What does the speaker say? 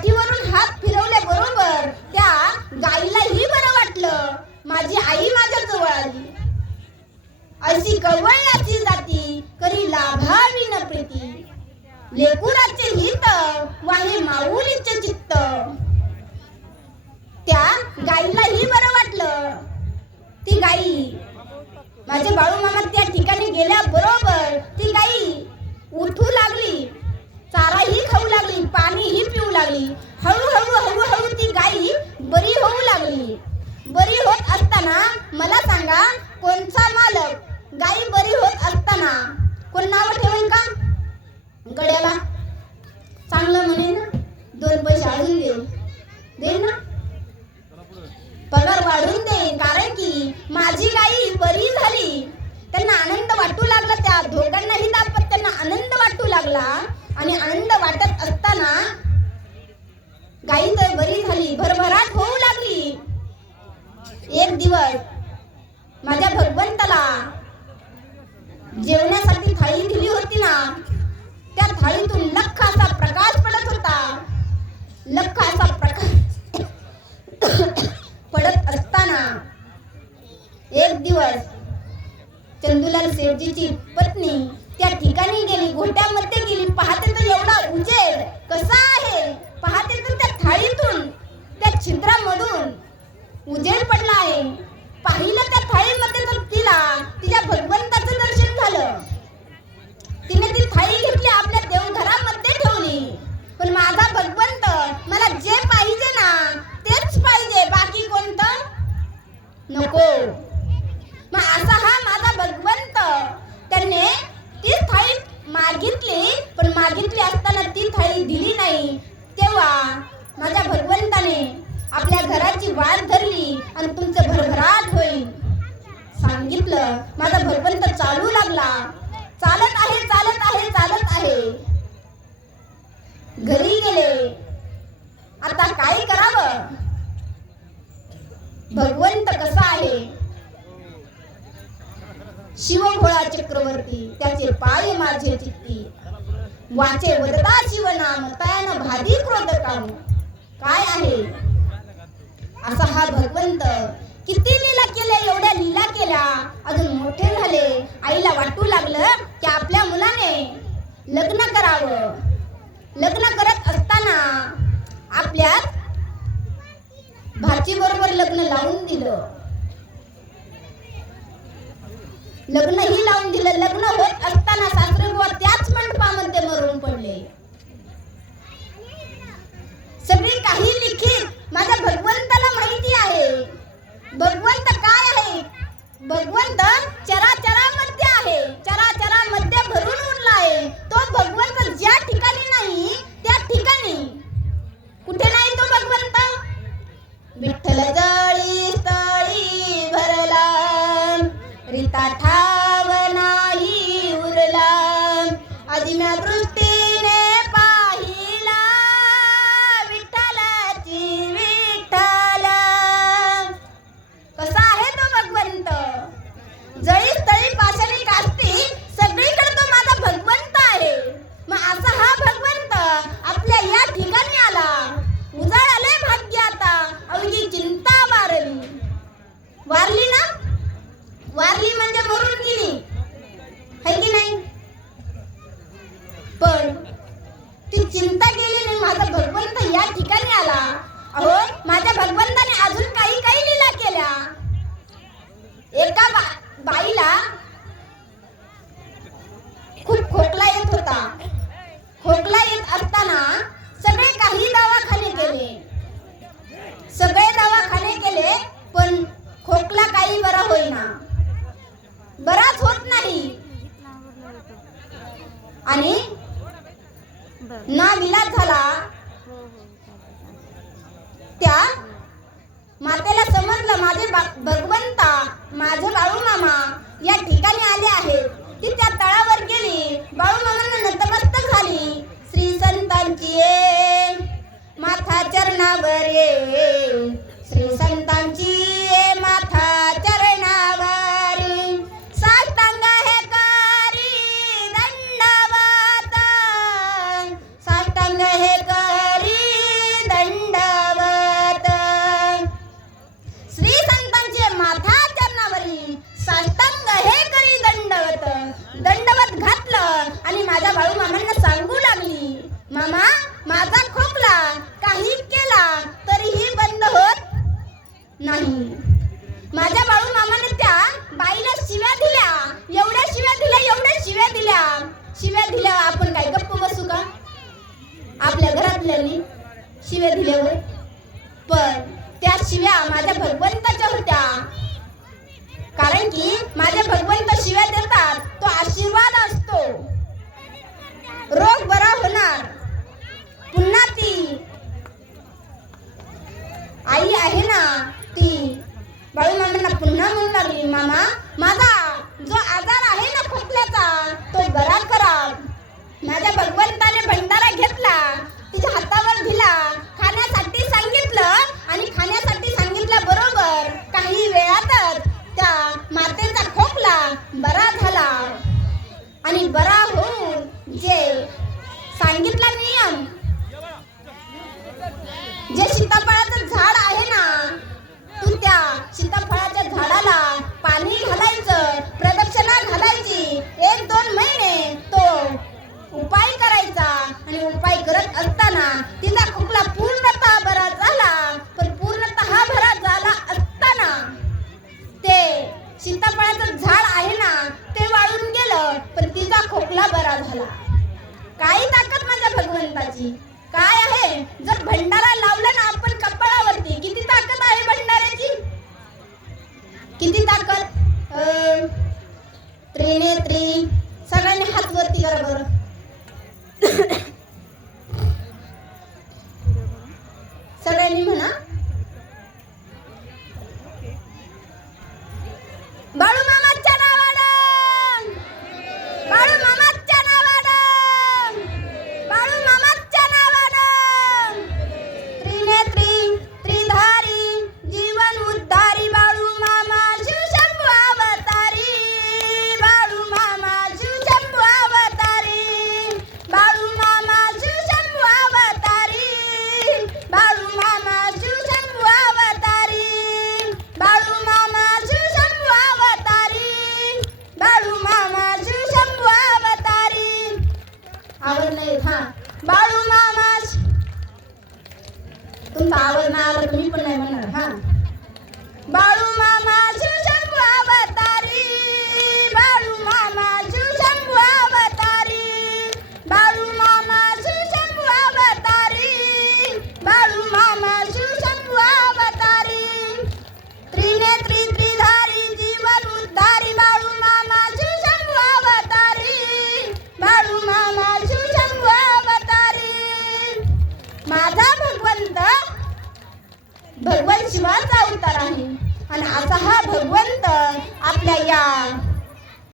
पाठीवरून हात फिरवल्याबरोबर त्या गाईलाही बरं वाटलं. माझी आई माझ्या जवळ आली. अशी कवळ्याची जाती करी लाभावी न प्रीती. लेकुराचे हित वाहे माऊलीचे चित्त. त्या गाईलाही बरं वाटलं. ती गाई माझे बाळू मामा त्या ठिकाणी गेल्या बरोबर. ती गाई उठू लागली. पाणीही पिऊ लागली. हळूहळू हळूहळू ती गाई बरी होऊ लागली बरी होत असताना मला सांगा कोणचा मालक गाई बरी होत असताना कोण नाव ठेवेल का गड्याला चांगलं म्हणे ना दोन पैसे अजून देईल देईल ना पगार वाढून देईन कारण की माझी गाई बरी झाली त्यांना आनंद वाटू लागला त्या दोघांनाही दाम्पत्यांना आनंद वाटू लागला आणि आनंद वाटत असताना गाई तर बरी झाली भरभराट होऊ लागली एक दिवस माझ्या भगवंताला जेवण्यासाठी थाळी दिली होती ना त्या थाळीतून लख असा प्रकाश पडत होता. लख असा प्रकाश पडत असताना एक दिवस चंदूलाल सेठजीची पत्नी त्या ठिकाणी गेली गोट्यामध्ये गेली. पाहते तर एवढा उजेड कसा आहे? पाहते तर त्या थाळीतून त्या छिद्रामधून उजेड पडला आहे. नको मग असा हा माझा भगवंत. त्याने ती थाळी मागितली पण मागितली असताना ती थाळी दिली नाही. तेव्हा माझ्या भगवंताने आपल्या घराची वाट धरली आणि तुमचं भरभराट होईल. सांगितलं माझा भगवंत चालू लागला. चालत आहे चालत आहे चालत आहे. घरी गेले. आता काय करावं? भगवंत कसा आहे? शिवभोळा चक्रवर्ती त्याचे पाय माझे चित्ती. वाचे वदता शिवनाम तयान भादी क्रोध काम. काय आहे? असा हा भगवंत किती लीला केल्या एवढ्या लीला केल्या. अजून मोठे झाले. आईला वाटू लागलं की आपल्या मुलाने लग्न करावं. लग्न करत असताना आपल्यात भाची बरोबर लग्न लावून दिलं. लग्न ही लावून दिलं. लग्न होत असताना सासरे बुवा त्याच मंडपामध्ये मरून पडले. सगळी काही लिखित. माझ्या भगवंताला माहिती आहे. भगवंत काय आहे? भगवंत चराचरामध्ये Godina Brutte. चिंता केली नाही. माझा भगवंत या ठिकाणी आला. अहो माझ्या भगवंताने अजून काही काही लीला केल्या. एका बा- बाईला खूप खोकला येत होता खोकला येत असताना सगळे काही दवाखाने केले सगळे दवाखाने केले पण खोकला काही बरा होईना बराच होत नाही आणि ना विलास झाला. त्या मातेला समजलं माझे बा- भगवंता माझे बाळू मामा या ठिकाणी आले आहेत. ती त्या तळावर गेली. बाळू मामांना नतमस्तक झाली. श्री संतांची ये माथा चरणावर ये. श्री संतांची माझ्या बाळू मामांना सांगू लागली. मामा माझा खोकला काही केला तरीही बंद होत नाही. माझ्या बाळू मामाने त्या बाईला शिव्या दिल्या. एवढ्या शिव्या दिल्या एवढ्या शिव्या दिल्या. शिव्या दिल्या आपण काय गप्प बसू का? आपल्या घरातल्यानी शिव्या दिल्या पण त्या शिव्या माझ्या भगवंताच्या होत्या. कारण की माझ्या भगवंत शिव्या देतात तो आशीर्वाद रोग बरा होणार. पुन्हा ती आई आहे ना ती बाळू मामांना पुन्हा म्हणू लागली मामा माझा जो आजार आहे ना खोकल्याचा तो बरा करा. माझ्या भगवंताने भंडारा घेतला तिच्या हातावर दिला असताना तिचा खोकला पूर्णतः बरा झाला. पण पूर्णतः बरा झाला असताना ते सीताफळाचं झाड आहे ना ते वाळून गेलं पण तिचा खोकला बरा झाला. काय ताकद माझ्या भगवंताची. काय आहे? जर भंडारा लावला ना आपण कपाळावरती किती ताकद आहे भंडाऱ्याची? किती ताकद? अं, त्रिनेत्री. सगळ्यांनी हात वरती करा बरं.